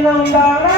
Nambara.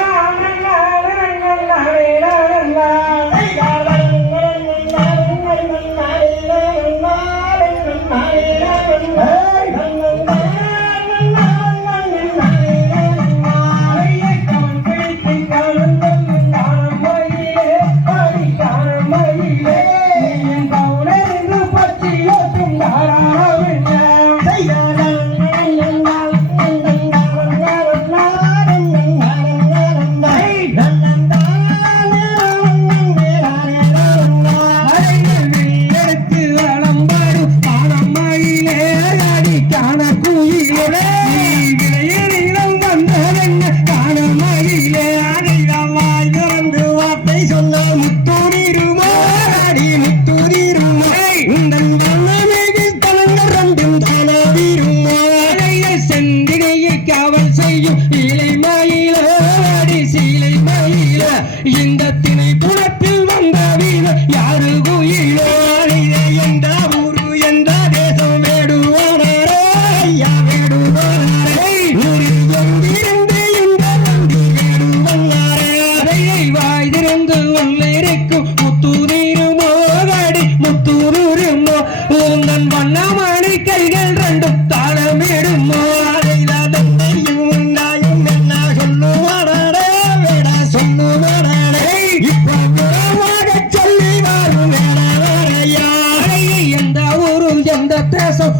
கைகள் ரெண்டும் தாளமிடும்.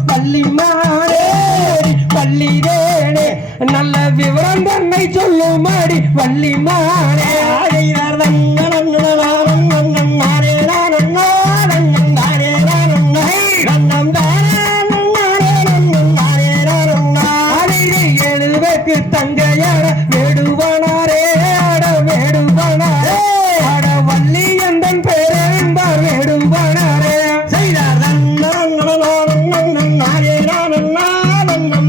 பள்ளி மாறேடி பள்ளி தேனே நல்ல விவரம் தன்னை சொல்லுமாடி பள்ளி மாறே அடையார் தன்னை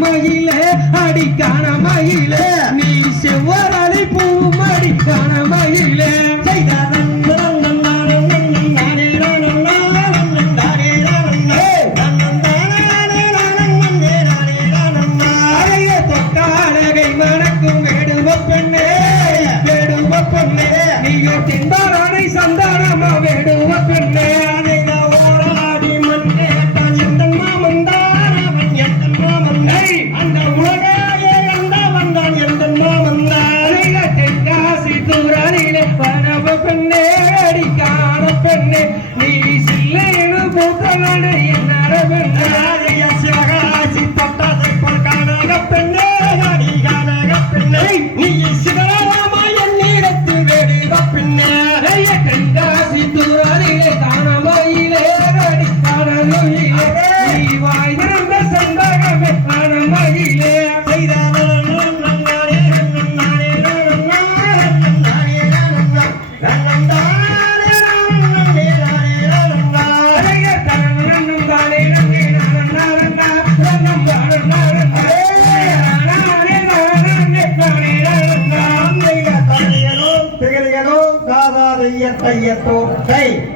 மயிலே அடிக்கான மயிலே. நீ செவ்வரளி பூ மடிக்கான மயிலே. பெண்ணே அடிக்கான பெண்ணே நீ சில்லேனு பூத்தனடை நரவெண்ணாய சிவகாசி தொட்டாசை போல் காணாக பெண்ணே அடிகானாக பெண்ணே. நீ சிவராமா என்னிடத்தில் வேடிவ பின்னே கண்டாசி தூரதிலே தானமாயிலே அடிக்கான થઈ તો થઈ